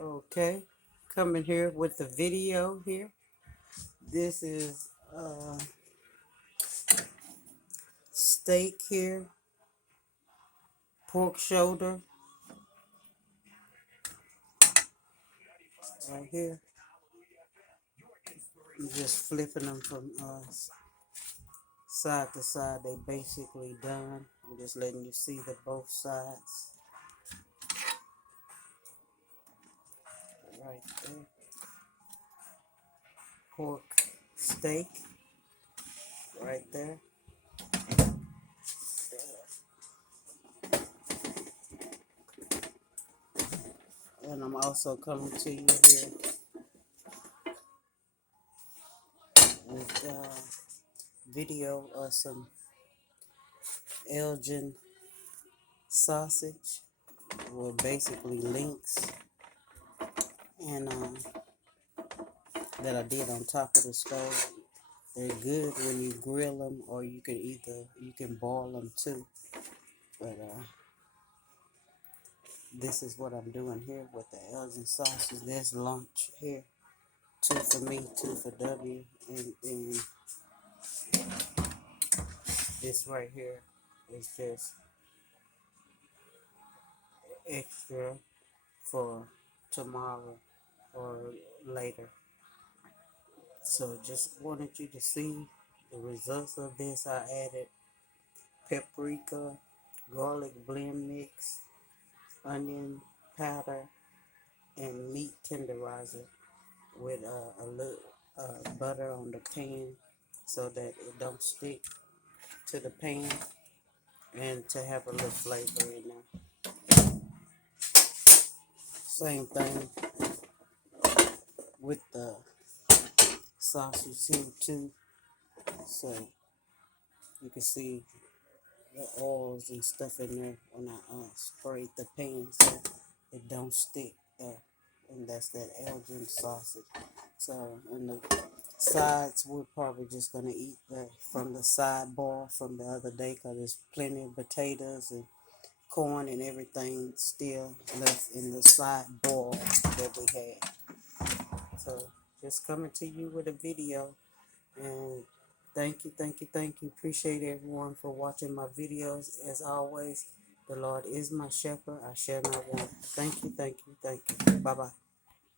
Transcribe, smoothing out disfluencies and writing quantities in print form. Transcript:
Okay, coming here with the video here. This is steak here, pork shoulder right here. I'm just flipping them from side to side. They basically done. I'm just letting you see the both sides right there. Pork steak right there. And I'm also coming to you here with video of some Ellgin sausage, with basically links, and that I did on top of the stove. They're good when you grill them, or you can boil them too. But this is what I'm doing here with the Ellgin sausage. There's lunch here, 2 for me, 2 for W, and then this right here is just extra for tomorrow or later. So just wanted you to see the results of this. I added paprika, garlic blend mix, onion powder, and meat tenderizer with a little butter on the pan so that it don't stick to the pan, and to have a little flavor in there. Same thing with the sausage here too. So you can see the oils and stuff in there when I sprayed the pan so it don't stick there. And that's that Ellgin sausage. So, and the sides, we're probably just going to eat from the sidebar from the other day, because there's plenty of potatoes and corn and everything still left in the sidebar that we had. So, just coming to you with a video. And thank you. Appreciate everyone for watching my videos. As always, the Lord is my shepherd. I shall not want. Thank you. Bye-bye.